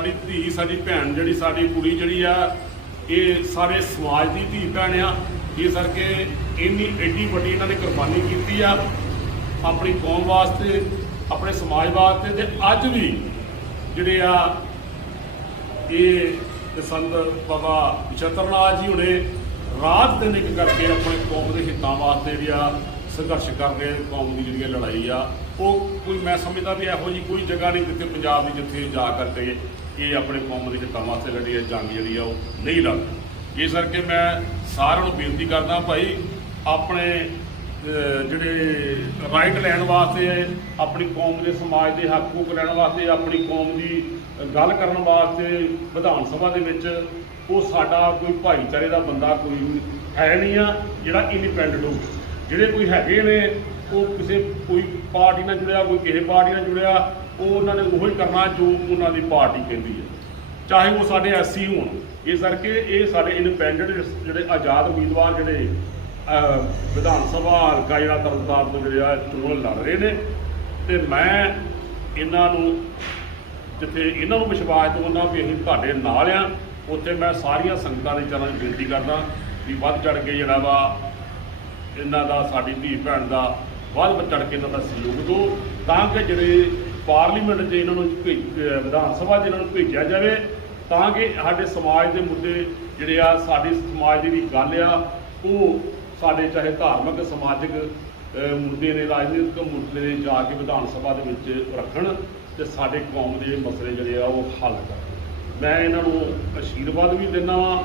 ਸਾਡੀ ਧੀ, ਸਾਡੀ ਭੈਣ ਜਿਹੜੀ, ਸਾਡੀ ਕੁੜੀ ਜਿਹੜੀ ਆ, ਇਹ ਸਾਰੇ ਸਮਾਜ ਦੀ ਧੀ ਭੈਣ ਆ। ਇਸ ਕਰਕੇ ਇੰਨੀ ਐਡੀ ਵੱਡੀ ਇਹਨਾਂ ਨੇ ਕੁਰਬਾਨੀ ਕੀਤੀ ਆ ਆਪਣੀ ਕੌਮ ਵਾਸਤੇ, ਆਪਣੇ ਸਮਾਜ ਵਾਸਤੇ ਤੇ ਅੱਜ ਵੀ ਜਿਹੜੇ ਆ, ਇਹ ਤੇ ਸੰਤ ਬਾਬਾ ਚਤਰਨਾਥ ਜੀ ਹੁਣੇ ਰਾਤ ਦਿਨ ਇੱਕ ਕਰਕੇ ਆਪਣੇ ਕੌਮ ਦੇ ਹਿੱਤਾਂ ਵਾਸਤੇ ਜਿਹੜੀ ਆ ਸੰਘਰਸ਼ ਕਰ ਰਹੇ ਕੌਮ ਦੀ ਜਿਹੜੀ ਇਹ ਲੜਾਈ ਆ, ਉਹ ਕੋਈ ਮੈਂ ਸਮਝਦਾ ਵੀ ਇਹੋ ਜੀ ਕੋਈ ਜਗ੍ਹਾ ਨਹੀਂ ਜਿੱਥੇ ਪੰਜਾਬ ਦੀ ਜਿੱਥੇ ਜਾ ਕਰਕੇ ਇਹ ਆਪਣੇ ਕੌਮ ਦੇ ਹਿੱਤਾਂ ਵਾਸਤੇ ਲੜੀ ਹੈ, ਜੰਗ ਜਿਹੜੀ ਆ, ਉਹ ਨਹੀਂ ਲੜਦੀ ਇਸ ਕਰਕੇ ਮੈਂ ਸਾਰਿਆਂ ਨੂੰ ਬੇਨਤੀ ਕਰਦਾ ਭਾਈ, ਆਪਣੇ ਜਿਹੜੇ ਰਾਈਟ ਲੈਣ ਵਾਸਤੇ ਆਪਣੀ ਕੌਮ ਦੇ ਸਮਾਜ ਦੇ ਹੱਕ ਹੂਕ ਲੈਣ ਵਾਸਤੇ, ਆਪਣੀ ਕੌਮ ਦੀ ਗੱਲ ਕਰਨ ਵਾਸਤੇ ਵਿਧਾਨ ਸਭਾ ਦੇ ਵਿੱਚ, ਉਹ ਸਾਡਾ ਕੋਈ ਭਾਈਚਾਰੇ ਦਾ ਬੰਦਾ ਕੋਈ ਹੈ ਨਹੀਂ ਆ, ਜਿਹੜਾ ਇੰਡੀਪੈਂਡੈਂਟ ਹੋਵੇ ਜਿਹੜੇ ਕੋਈ ਹੈਗੇ ਨੇ, ਉਹ ਕਿਸੇ ਕੋਈ ਪਾਰਟੀ ਨਾਲ ਜੁੜਿਆ, ਕੋਈ ਕਿਸੇ ਪਾਰਟੀ ਨਾਲ ਜੁੜਿਆ, ਉਹ ਉਹਨਾਂ ਨੇ ਉਹੀ ਕਰਨਾ ਜੋ ਉਹਨਾਂ ਦੀ ਪਾਰਟੀ ਕਹਿੰਦੀ ਹੈ। ਚਾਹੇ ਉਹ ਸਾਡੇ ਐਸਸੀ ਹੋਣ। ਇਸ ਕਰਕੇ ਇਹ ਸਾਡੇ ਇੰਡੀਪੈਂਡੈਂਟ ਜਿਹੜੇ ਆਜ਼ਾਦ ਉਮੀਦਵਾਰ ਜਿਹੜੇ ਵਿਧਾਨ ਸਭਾ ਹਲਕਾ ਜਿਹੜਾ ਤਰਨਤਾਰਨ ਤੋਂ ਜਿਹੜੇ ਆ, ਚੋਣ ਲੜ ਰਹੇ ਨੇ। ਤੇ ਮੈਂ ਇਹਨਾਂ ਨੂੰ, ਜਿੱਥੇ ਇਹਨਾਂ ਨੂੰ ਵਿਸ਼ਵਾਸ ਦਿਵਾਉਣਾ ਵੀ ਅਸੀਂ ਤੁਹਾਡੇ ਨਾਲ ਆ, ਉੱਥੇ ਮੈਂ ਸਾਰੀਆਂ ਸੰਗਤਾਂ ਦੇ ਚਰਨ ਬੇਨਤੀ ਕਰਦਾ ਵੀ ਵੱਧ ਚੜ ਕੇ ਜਿਹੜਾ ਵਾ ਇਹਨਾਂ ਦਾ ਸਾਡੀ ਧੀ ਭੈਣ ਦਾ ਵੱਧ ਚੜ ਕੇ ਇਹਨਾਂ ਦਾ ਸਹਿਯੋਗ ਦਿਓ ਤਾਂ ਕਿ ਜਿਹੜੇ ਪਾਰਲੀਮੈਂਟ 'ਚ ਇਹਨਾਂ ਨੂੰ ਭੇਜ- ਵਿਧਾਨ ਸਭਾ 'ਚ ਇਹਨਾਂ ਨੂੰ ਭੇਜਿਆ ਜਾਵੇ, ਤਾਂ ਕਿ ਸਾਡੇ ਸਮਾਜ ਦੇ ਮੁੱਦੇ ਜਿਹੜੇ ਆ, ਸਾਡੇ ਸਮਾਜ ਦੀ ਵੀ ਗੱਲ ਆ, ਉਹ ਸਾਡੇ ਚਾਹੇ ਧਾਰਮਿਕ, ਸਮਾਜਿਕ ਮੁੱਦੇ ਨੇ, ਰਾਜਨੀਤਿਕ ਮੁੱਦੇ ਨੇ ਜਾ ਕੇ ਵਿਧਾਨ ਸਭਾ ਦੇ ਵਿੱਚ ਰੱਖਣ ਤੇ ਸਾਡੇ ਕੌਮ ਦੇ ਮਸਲੇ ਜਿਹੜੇ ਆ, ਉਹ ਹੱਲ ਕਰਨ। ਮੈਂ ਇਹਨਾਂ ਨੂੰ ਅਸ਼ੀਰਵਾਦ ਵੀ ਦਿੰਦਾ ਵਾਂ,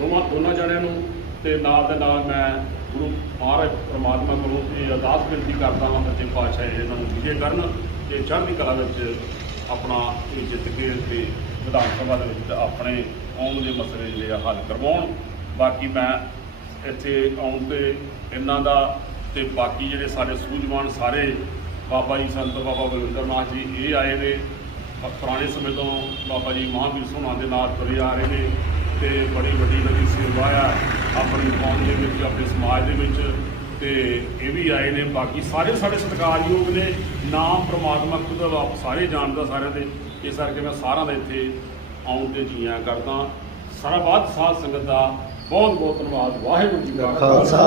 ਦੋਵਾਂ, ਦੋਨਾਂ ਜਣਿਆਂ ਨੂੰ ਤੇ ਨਾਲ ਦੇ ਨਾਲ ਮੈਂ ਗੁਰੂ ਮਹਾਰਾਜ ਪ੍ਰਮਾਤਮਾ ਕੋਲੋਂ ਇਹ ਅਰਦਾਸ ਬੇਨਤੀ ਕਰਦਾ ਹਾਂ ਕਿ ਪਾਤਸ਼ਾਹ ਇਹਨਾਂ ਨੂੰ ਵਿਜੇ ਕਰਨ ਤੇ ਚੜ੍ਹਦੀ ਕਲਾ ਵਿੱਚ ਆਪਣਾ ਇਹ ਜਿੱਤ ਕੇ ਤੇ ਵਿਧਾਨ ਸਭਾ ਦੇ ਵਿੱਚ ਆਪਣੇ ਆਉਣ ਦੇ ਮਸਲੇ ਜਿਹੜੇ ਆ ਹੱਲ ਕਰਵਾਉਣ। ਬਾਕੀ ਮੈਂ ਇੱਥੇ ਆਉਣ ਤੇ ਇਹਨਾਂ ਦਾ ਤੇ ਬਾਕੀ ਜਿਹੜੇ ਸਾਡੇ ਸੂਝਵਾਨ ਸਾਰੇ ਬਾਬਾ ਜੀ ਸੰਤ ਬਾਬਾ ਬਲਵਿੰਦਰ ਨਾਥ ਜੀ ਇਹ ਆਏ ਨੇ। ਪੁਰਾਣੇ ਸਮੇਂ ਤੋਂ ਬਾਬਾ ਜੀ ਮਹਾਂਵੀਰ ਸੋਹਣਾ ਦੇ ਨਾਲ ਤੁਰੇ ਆ ਰਹੇ ਨੇ। ਤੇ ਬੜੀ ਵੱਡੀ ਇਹਨਾਂ ਦੀ ਸੇਵਾ ਆ ਆਪਣੀ ਕੌਮ ਦੇ ਵਿੱਚ, ਆਪਣੇ ਸਮਾਜ ਦੇ ਵਿੱਚ ਤੇ ਇਹ ਵੀ ਆਏ ਨੇ। ਬਾਕੀ ਸਾਰੇ ਸਾਡੇ ਸਤਿਕਾਰਯੋਗ ਨੇ। ਨਾਮ ਪ੍ਰਮਾਤਮਾ ਖੁਦ ਆਪ ਸਾਰੇ ਜਾਣਦਾ ਸਾਰਿਆਂ ਦੇ। ਇਸ ਕਰਕੇ ਮੈਂ ਸਾਰਿਆਂ ਦਾ ਇੱਥੇ ਆਉਣ ਤੇ ਜੀਆਂ ਕਰਦਾ। ਸਾਰਾ ਬਾਦ ਸਾਧ ਸੰਗਤ ਦਾ ਬਹੁਤ ਬਹੁਤ ਧੰਨਵਾਦ। ਵਾਹਿਗੁਰੂ ਜੀ ਦਾ ਖਾਲਸਾ।